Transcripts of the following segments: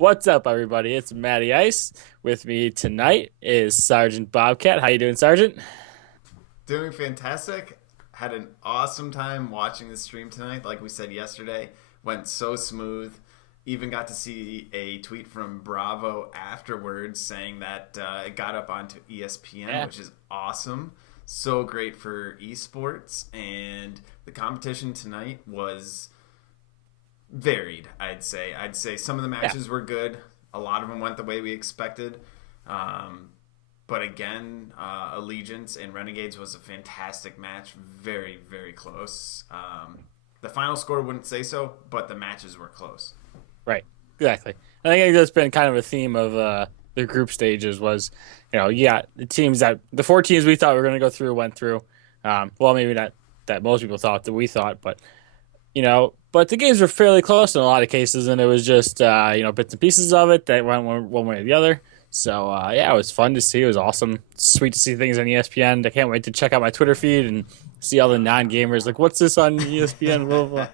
What's up, everybody? It's MattyIce. With me tonight is Sergeant Bobcat. How you doing, Sergeant? Doing fantastic. Had an awesome time watching the stream tonight. Like we said yesterday, went so smooth. Even got to see a tweet from Bravo afterwards saying that it got up onto ESPN, Yeah, which is awesome. So great for esports. And the competition tonight was varied, I'd say some of the yeah, matches were good. A lot of them went the way we expected. Um, but again, Allegiance and Renegades was a fantastic match. Very, very close. The final score wouldn't say so, but the matches were close. right. Exactly. I think that's been kind of a theme of the group stages was, you got the four teams we thought we were going to go through went through. Well, maybe not that most people thought that we thought, but but the games were fairly close in a lot of cases, and it was just bits and pieces of it that went one way or the other. So yeah, it was fun to see. It was awesome, sweet to see things on ESPN. I can't wait to check out my Twitter feed and see all the non-gamers like, "What's this on ESPN?" Blah, blah, blah.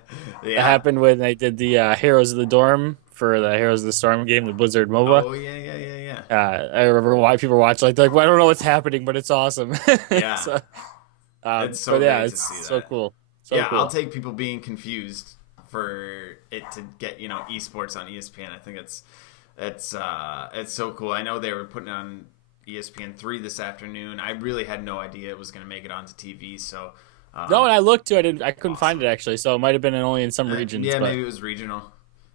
That Yeah. happened when they did the Heroes of the Dorm for the Heroes of the Storm game, the Blizzard MOBA. Oh yeah, yeah, yeah, yeah. I remember why people watch like, well, I don't know what's happening, but it's awesome. Yeah. So, It's so but yeah, great to it's see so that. cool, so Yeah, I'll cool. take people being confused for it to get esports on ESPN. I think it's so cool. I know they were putting it on ESPN 3 this afternoon. I really had no idea it was going to make it onto TV. So No, um, and I looked too. I couldn't find awesome. it actually, so it might have been only in some regions. Yeah, But maybe it was regional.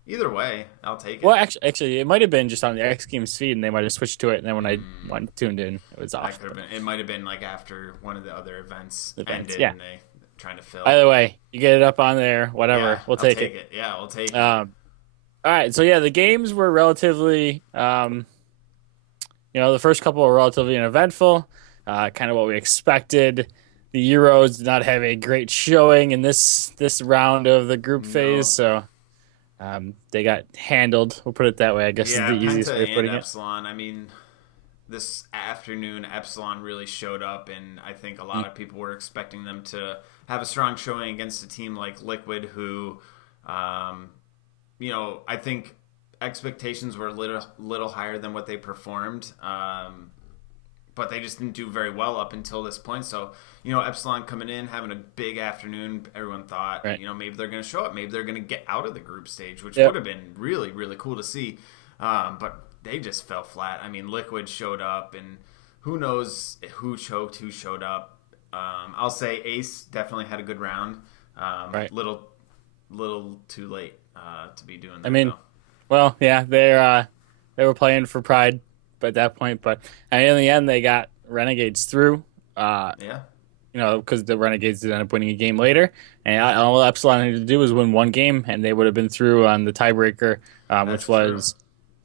Either way, I'll take well, it. actually, it might have been just on the X Games feed, and they might have switched to it. And then when I Mm, went tuned in, it was that off. could have But been. It might have been like after one of the other events events, ended yeah. and they trying to fill. Either way, you get it up on there, Yeah, whatever. We'll I'll take take it. it. Yeah, I'll take it. All right, so yeah, the games were relatively, the first couple were relatively uneventful, kind of what we expected. The Euros did not have a great showing in this round of the group phase, No. so they got handled. We'll put it that way. I guess is the Yeah, easiest way Penta of and putting it. Epsilon. I mean, this afternoon, Epsilon really showed up, and I think a lot of people were expecting them to have a strong showing against a team like Liquid, who, um, I think expectations were a little higher than what they performed. But they just didn't do very well up until this point. So, Epsilon coming in, having a big afternoon, everyone thought, Right. maybe they're going to show up. Maybe they're going to get out of the group stage, which would Yep. have been really, really cool to see. But they just fell flat. I mean, Liquid showed up, and who knows who choked, who showed up. I'll say Ace definitely had a good round. Right. Little too late to be doing I that, mean, though. well, yeah, they were playing for pride at that point, but and in the end they got Renegades through. Uh, Yeah, because the Renegades did end up winning a game later, and all Epsilon had to do was win one game, and they would have been through on the tiebreaker, which that's true. was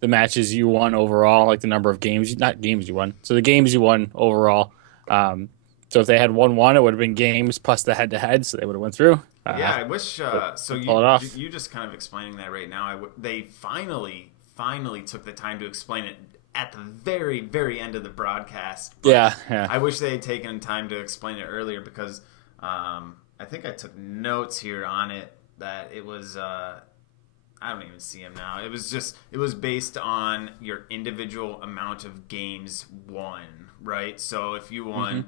the matches you won overall, like the number of games, not games you won. So the games you won overall. Um, so if they had won one, it would have been games plus the head to head, so they would have went through. Yeah, I wish. But So they pull it off. you just kind of explaining that right now. They finally took the time to explain it at the very very end of the broadcast. But Yeah, yeah. I wish they had taken time to explain it earlier because I think I took notes here on it that it was. I don't even see him now. It was based on your individual amount of games won, right? So if you hmm won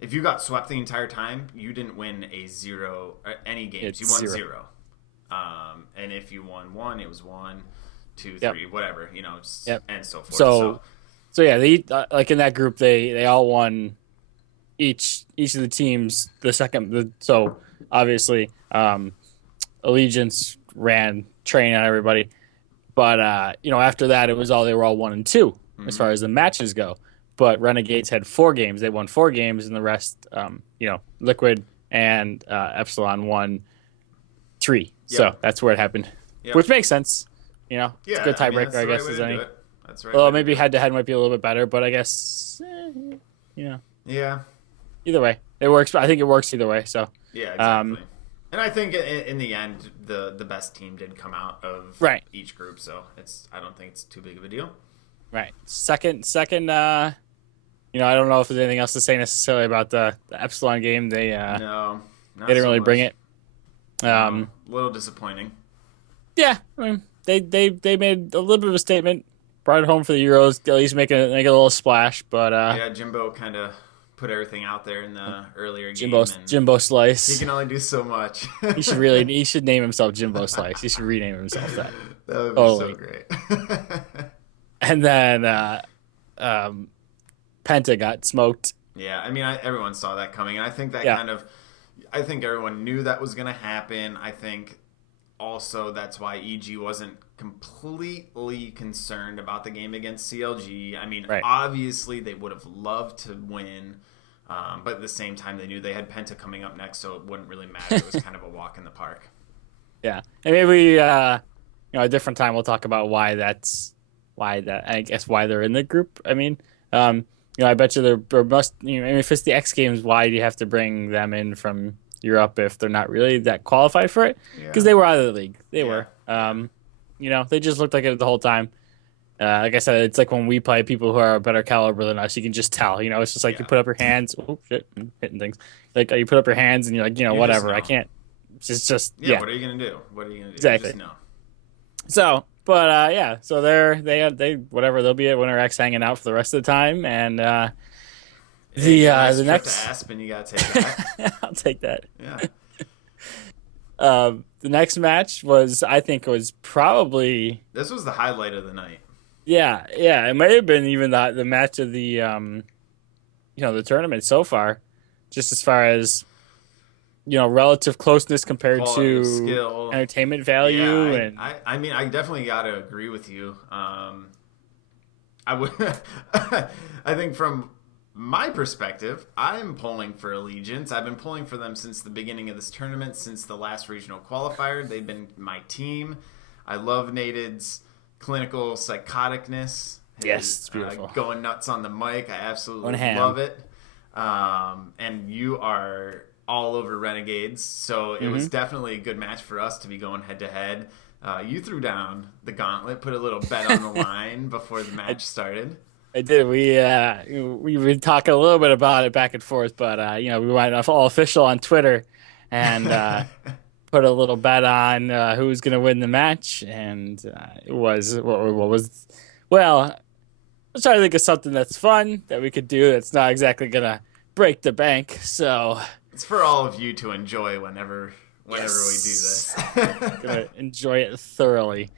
if you got swept the entire time, you didn't win a zero any games. You It's won zero. zero. And if you won one, it was one, two, Yep, three, whatever, yep. and so forth. So So yeah, they like in that group they all won each of the teams so obviously Allegiance ran train on everybody, but after that it was all they were all 1 and 2 as mhm. far as the matches go. But Renegades had 4 games. They won 4 games, and the rest, Liquid and Epsilon won 3. Yep, So that's where it happened, which yep, makes sense. It's a yeah. good I mean, tiebreaker, that's I the right guess, way as to do any. it. That's the right Well, way to maybe do it. head to head might be a little bit better, but I guess Yeah, either way, it works. I think it works either way. So, yeah, um, exactly. And I think in the end, the best team did come out of right, each group, so I don't think it's too big of a deal. right. Second. I don't know if there's anything else to say necessarily about the Epsilon game. No, They not didn't so really bring much. it. No, Um, a little disappointing. yeah, I mean, they made a little bit of a statement, brought it home for the Euros, at least make a little splash. But yeah, Jimbo kind of put everything out there in the earlier game, and Jimbo he Slice. can only do so much. He should name himself Jimbo Slice. He should rename himself that. That would be Totally. so great. And then Penta got smoked. Yeah, I mean, everyone saw that coming, and I think that I think everyone knew that was going to happen. I think also that's why EG wasn't completely concerned about the game against CLG. I mean, Right. obviously they would have loved to win, but at the same time they knew they had Penta coming up next, so it wouldn't really matter. It was kind of a walk in the park. Yeah, and maybe a different time we'll talk about why they're in the group. I mean, I bet you there must, if it's the X Games, why do you have to bring them in from Europe if they're not really that qualified for it? Because they were out of the league. They were. They just looked like it the whole time. Like I said, it's like when we play people who are a better caliber than us, you can just tell. It's just like you put up your hands. Oh shit, I'm hitting things. Like you put up your hands and you're like, whatever. I can't. It's just yeah. What are you gonna do? What are you gonna do? Exactly. You just know. So, but so they whatever, they'll be at Winter X hanging out for the rest of the time, and the next trip to Aspen, you gotta take that. I'll take that. Yeah. The next match was probably This was the highlight of the night. yeah, it may have been even the match of the the tournament so far, just as far as relative closeness compared Quality of to skill, entertainment value. Yeah, and I mean, I definitely gotta agree with you. I would, I think from my perspective, I'm pulling for Allegiance. I've been pulling for them since the beginning of this tournament, since the last regional qualifier. They've been my team. I love Nated's clinical psychoticness. Yes, it's beautiful. Going nuts on the mic. I absolutely ham. love it. And you are all over Renegades, so it was definitely a good match for us to be going head to head. You threw down the gauntlet, put a little bet on the line before the match started. I did. We've been talking a little bit about it back and forth, but we went all official on Twitter and put a little bet on who was going to win the match, and it was well. I'm trying to think of something that's fun that we could do that's not exactly going to break the bank. So it's for all of you to enjoy whenever we do this. Gonna enjoy it thoroughly.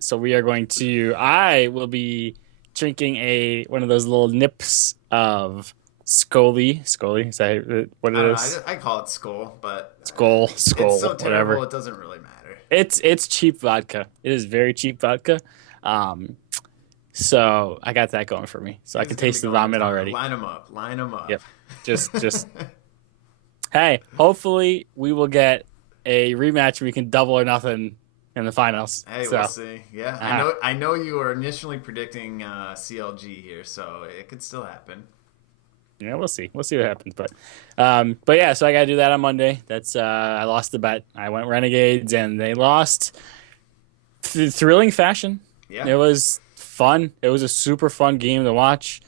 So we are going to. I will be drinking one of those little nips of Scully. Scully, is that what it is? I call it Skull, but Skull, it's so whatever. terrible it doesn't really matter. It's cheap vodka. It is very cheap vodka. So I got that going for me. So I can taste the vomit already. Line them up. Yep. Just. Hey, hopefully we will get a rematch. We can double or nothing in the finals. Hey, we'll see. Yeah, I know you were initially predicting CLG here, so it could still happen. Yeah, we'll see. We'll see what happens. But yeah, so I got to do that on Monday. That's I lost the bet. I went Renegades, and they lost. Thrilling fashion. Yeah, it was fun. It was a super fun game to watch.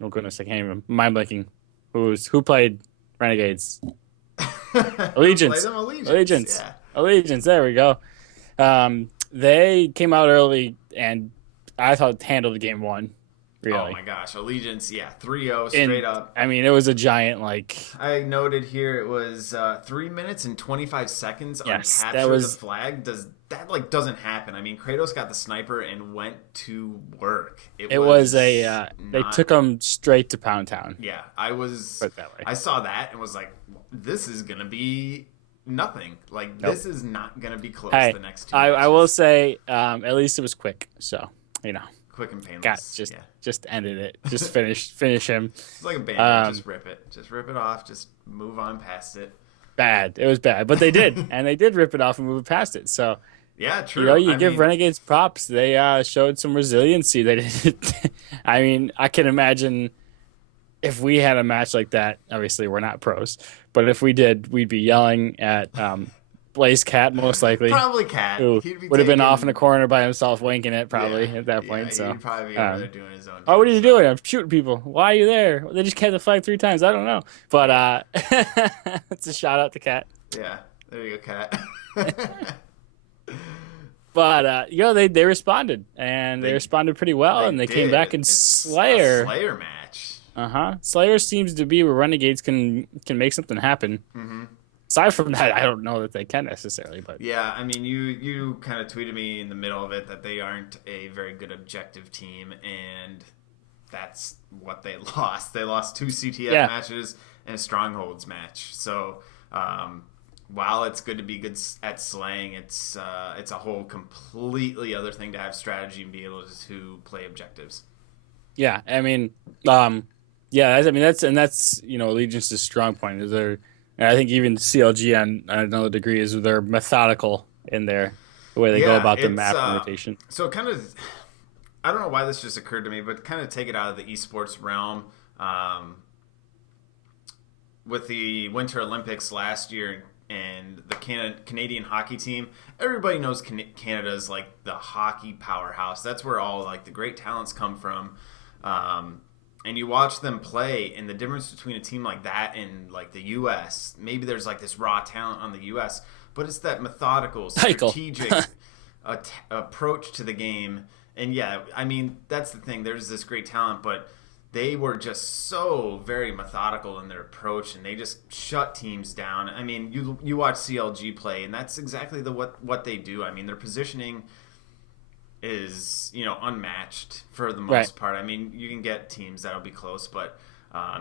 Oh goodness, I can't even mind blanking. Who played Renegades? Allegiance. Allegiance. Yeah. Allegiance. There we go. They came out early, and I thought handled the game one. Really. Oh my gosh, Allegiance. Yeah, 3-0 straight up. I mean, it was a giant I noted here it was 3 minutes and 25 seconds on capture the flag. Doesn't happen. I mean, Kratos got the sniper and went to work. It was they took them straight to Pound Town. Yeah, I saw that and was like, this is gonna be nothing. This is not gonna be close. The next two. I will say, at least it was quick. So quick and painless. Just ended it. Just finish him. It's like a band. Just rip it. Just rip it off. Just move on past it. Bad. It was bad, but they did, and they did rip it off and move past it. So. Yeah, true. You give Renegades props. They showed some resiliency. They did. I mean, I can imagine if we had a match like that. Obviously, we're not pros, but if we did, we'd be yelling at Blaze Cat most likely. Probably Cat. Who would have been off in a corner by himself, wanking it probably at that point. Yeah, so he'd probably be over there doing his own. Oh, what are you doing? I'm shooting people. Why are you there? They just kept the flag 3 times. I don't know, but it's a shout out to Cat. Yeah, there you go, Cat. But they responded, and they they responded pretty well, they and they came back did. in It's a Slayer. Slayer match. Slayer seems to be where Renegades can make something happen. Mm-hmm. Aside from that, I don't know that they can necessarily, but Yeah, I mean, you kind of tweeted me in the middle of it that they aren't a very good objective team, and that's what they lost. They lost 2 CTF matches and a Strongholds match. So while it's good to be good at slaying, it's a whole completely other thing to have strategy and be able to play objectives. yeah, I mean, that's Allegiance's strong point is and I think even CLG on another degree is they're methodical in the way they go about the map and rotation. So kind of, I don't know why this just occurred to me, but kind of take it out of the esports realm. With the Winter Olympics last year and the Canadian hockey team, everybody knows Canada is like the hockey powerhouse. That's where all like the great talents come from. And you watch them play, and the difference between a team like that and like the U.S. Maybe there's like this raw talent on the U.S., but it's that methodical, strategic approach to the game. And yeah, I mean that's the thing. There's this great talent, but they were just so very methodical in their approach, and they just shut teams down. I mean, you watch CLG play, and that's exactly what they do. I mean, their positioning is unmatched for the most part. I mean, you can get teams that'll be close, but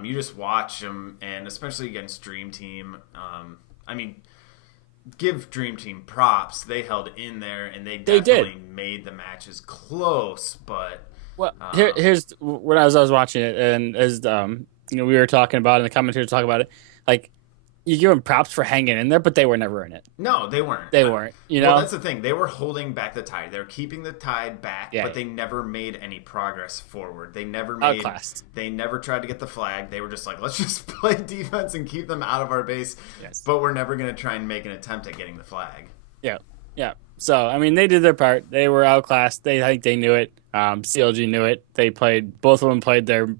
you just watch them, and especially against Dream Team. I mean, give Dream Team props. They held in there, and they definitely made the matches close. But here's when I was watching it, and as we were talking about, and the commentators talking about it, like you give them props for hanging in there, but they were never in it. No, they weren't. They weren't. Well, that's the thing. They were holding back the tide. They were keeping the tide back, but they never made any progress forward. They never made. Outclassed. They never tried to get the flag. They were just like, let's just play defense and keep them out of our base. Yes. But we're never going to try and make an attempt at getting the flag. Yeah. So I mean, they did their part. They were outclassed. I think they knew it. CLG knew it. Both of them played their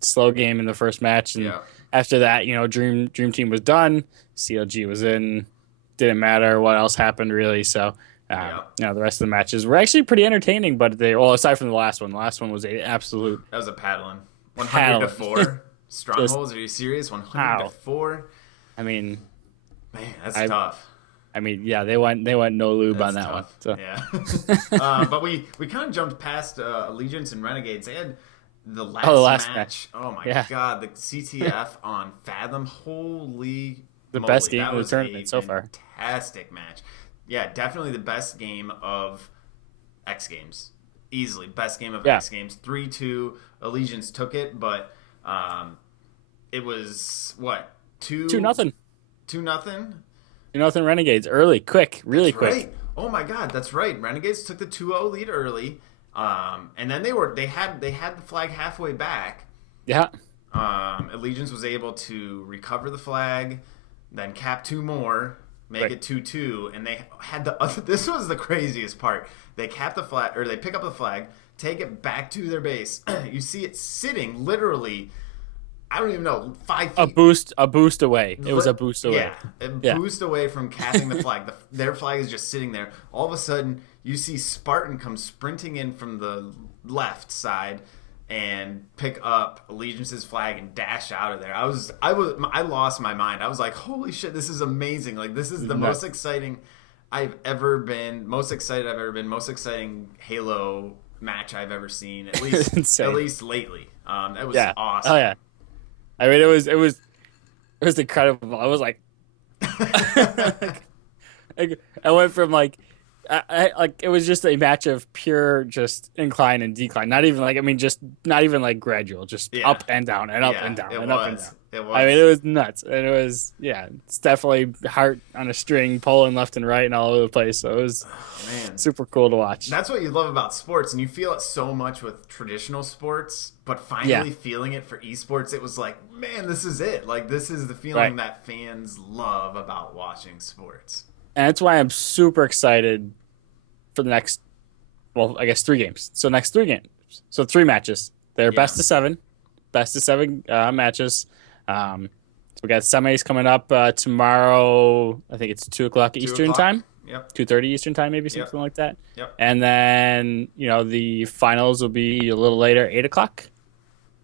slow game in the first match, and after that, Dream Team was done. CLG was in. Didn't matter what else happened really. So, the rest of the matches were actually pretty entertaining. But aside from the last one was an absolute. That was a paddling. 100-4 Strongholds. Are you serious? 100-4. I mean, man, that's tough. I mean, yeah, they went no lube on that tough. one. So. Yeah. But we kind of jumped past Allegiance and Renegades. They had the last match. Oh my god, the CTF on Fathom. Holy. The best game of the tournament so far. Fantastic match. Yeah, definitely the best game of X Games. Easily best game of X Games. 3-2. Allegiance took it, but it was what? 2-0. 2-0. 2-0 Renegades early, quick, really quick. Right. Oh my god, that's right. Renegades took the 2-0 lead early. And then they had the flag halfway back. Yeah. Allegiance was able to recover the flag, then cap 2 more, make it 2-2, and they had this was the craziest part. They cap the flag, or they pick up the flag, take it back to their base. You see it sitting literally, I don't even know, 5 feet. A boost away. It was a boost away. Yeah, boost away from capping the flag. Their flag is just sitting there. All of a sudden, you see Spartan come sprinting in from the left side and pick up Allegiance's flag and dash out of there. I lost my mind. I was like, holy shit, this is amazing. Like, this is the most exciting I've ever been. Most excited I've ever been. Most exciting Halo match I've ever seen. At least lately. That was awesome. Oh yeah. I mean, it was incredible. I was like, I went from like it was just a match of pure just incline and decline. Not even like gradual, just up and down and up and down and up and down. It was. I mean, it was nuts, and it was it's definitely heart on a string, pulling left and right and all over the place. So it was super cool to watch. That's what you love about sports, and you feel it so much with traditional sports, but finally feeling it for esports, it was like, man, this is it. Like, this is the feeling that fans love about watching sports. And that's why I'm super excited for the next, I guess 3 games. So next 3 games. So 3 matches. They're best of 7 matches. So we got semis coming up tomorrow. I think it's 2 o'clock Two Eastern o'clock. time, Yep. 2:30 Eastern time, maybe Yep. something like that. Yep. And then the finals will be a little later, 8 o'clock,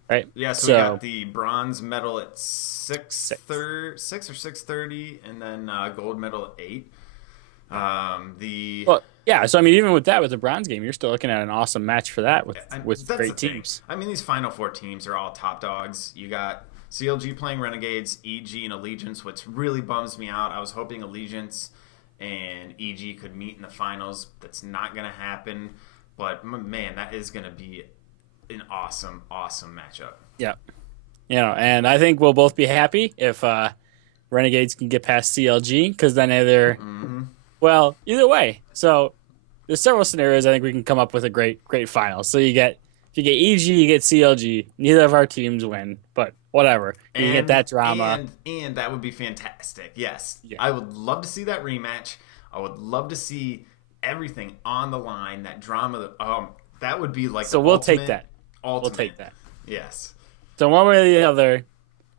right? Yeah, so we got So the bronze medal at six. 6 or 6:30, and then gold medal at 8. The Well, yeah. So I mean, even with that, with the bronze game, you're still looking at an awesome match for that with That's the great thing. teams. I mean, these final four teams are all top dogs. You got CLG playing Renegades, EG, and Allegiance, which really bums me out. I was hoping Allegiance and EG could meet in the finals. That's not going to happen. But man, that is going to be an awesome, awesome matchup. Yeah. And I think we'll both be happy if Renegades can get past CLG because then Mm-hmm. either way. So there's several scenarios I think we can come up with a great final. So if you get EG, you get CLG. Neither of our teams win, but whatever. You can get And that drama. and that would be fantastic. Yes, Yeah. I would love to see that rematch. I would love to see everything on the line. That drama. That would be like So the we'll ultimate. take that. We'll Ultimate. take that. Yes. So one way or the other,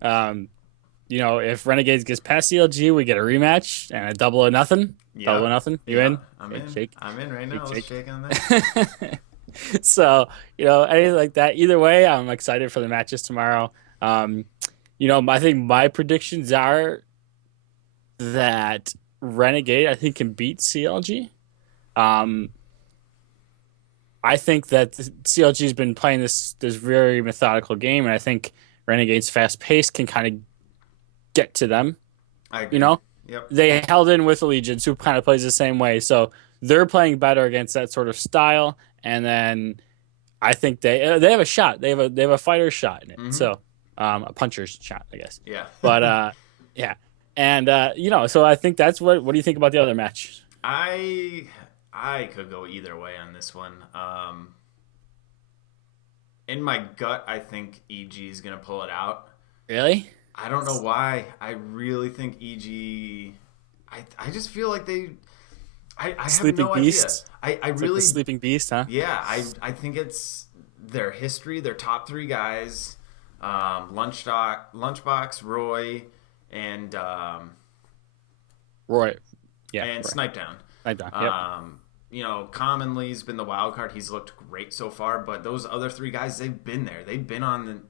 um, if Renegades gets past CLG, we get a rematch and a double or nothing. Yeah. Double or nothing. You Yeah. in? I'm Okay, in. shake. I'm in right now. Let's Shake. shake on that. So, anything like that. Either way, I'm excited for the matches tomorrow. Um, I think my predictions are that Renegade, I think, can beat CLG. Um, I think that CLG has been playing this very methodical game, and I think Renegade's fast pace can kind of get to them. I You agree. know, Yep. they held in with Allegiance, who kind of plays the same way, so they're playing better against that sort of style. And then I think they have a shot. They have a fighter's shot in it. Mm-hmm. So a puncher's shot, I guess. Yeah. But yeah, and so I think that's what do you think about the other match? I I could go either way on this one. In my gut, I think EG is gonna pull it out. Really? I don't know why. I really think EG. I just feel like they. I have Sleeping no idea. Beast. I It's like really the sleeping beast, huh? yeah. I think it's their history. Their top three guys, Lunchbox, Roy, and Roy. Yeah. and Roy. Snipe Down. I don't. Yep. Commonly's been the wild card. He's looked great so far, but those other three guys, they've been there. They've been on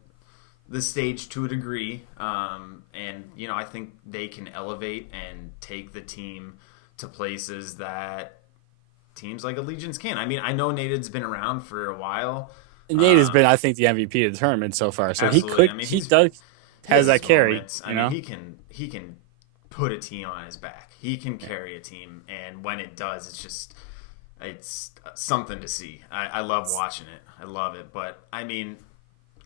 the stage to a degree, and I think they can elevate and take the team to places that teams like Allegiance can. I mean, I know Nated's been around for a while. Nate has been, I think, the MVP of the tournament so far. So Absolutely. I mean, he has has that his carry. moments. I mean, he can put a team on his back. He can carry a team, and when it does, it's something to see. I love watching it. I love it. But I mean,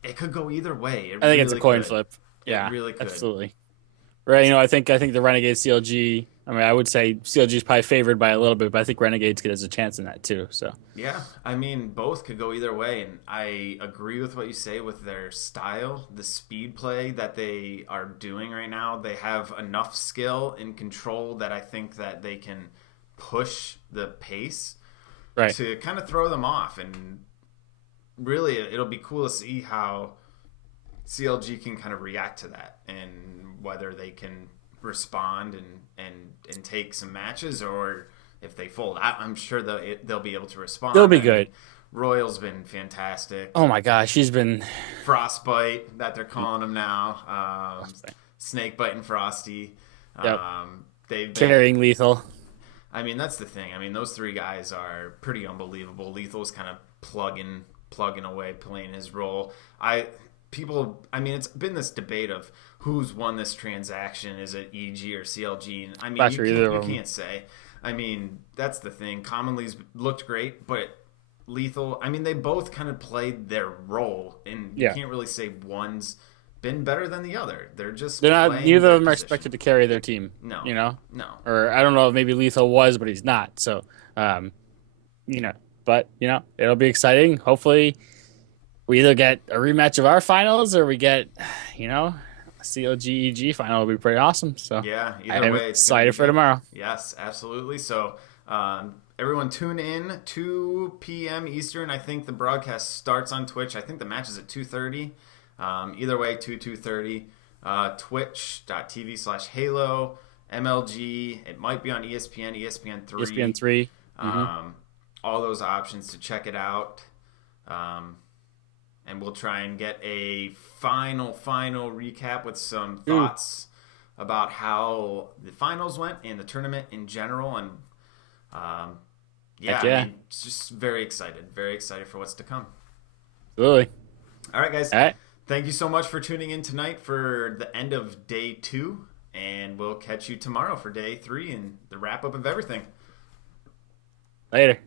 it could go either way. I think it's a coin could. flip. Yeah, really could. absolutely. Right. I think the Renegade CLG. I mean, I would say CLG is probably favored by a little bit, but I think Renegades has a chance in that too. So Yeah, I mean, both could go either way, and I agree with what you say with their style, the speed play that they are doing right now. They have enough skill and control that I think that they can push the pace right. to kind of throw them off, and really, it'll be cool to see how CLG can kind of react to that, and whether they can respond and take some matches, or if they fold. I'm sure they'll be able to respond. They'll be good. Royal's been fantastic. Oh my gosh, he's been Frostbite that they're calling him now. Snakebite and Frosty. Yep. They've been carrying Lethal. I mean, that's the thing. I mean, those three guys are pretty unbelievable. Lethal's kind of plugging away, playing his role. I mean, it's been this debate of who's won this transaction. Is it EG or CLG? And I mean, you can't say. I mean, that's the thing. Commonly's looked great, but Lethal, I mean, they both kind of played their role, and you can't really say one's been better than the other. They're not. Neither of them are expected to carry their team. No, no. Or I don't know if maybe Lethal was, but he's not. So, but it'll be exciting. Hopefully, we either get a rematch of our finals or we get, a CLG EG final. Will be pretty awesome. So yeah, I'm excited for tomorrow. Yes, absolutely. So everyone tune in 2 p.m. Eastern. I think the broadcast starts on Twitch. I think the match is at 2:30. Either way, 2:30. Twitch.tv/Halo, MLG. It might be on ESPN, ESPN3. ESPN3. All those options to check it out. And we'll try and get a final recap with some thoughts about how the finals went and the tournament in general. And I mean, it's just very excited for what's to come. Absolutely. All right, guys. All right. Thank you so much for tuning in tonight for the end of day 2. And we'll catch you tomorrow for day 3 and the wrap up of everything. Later.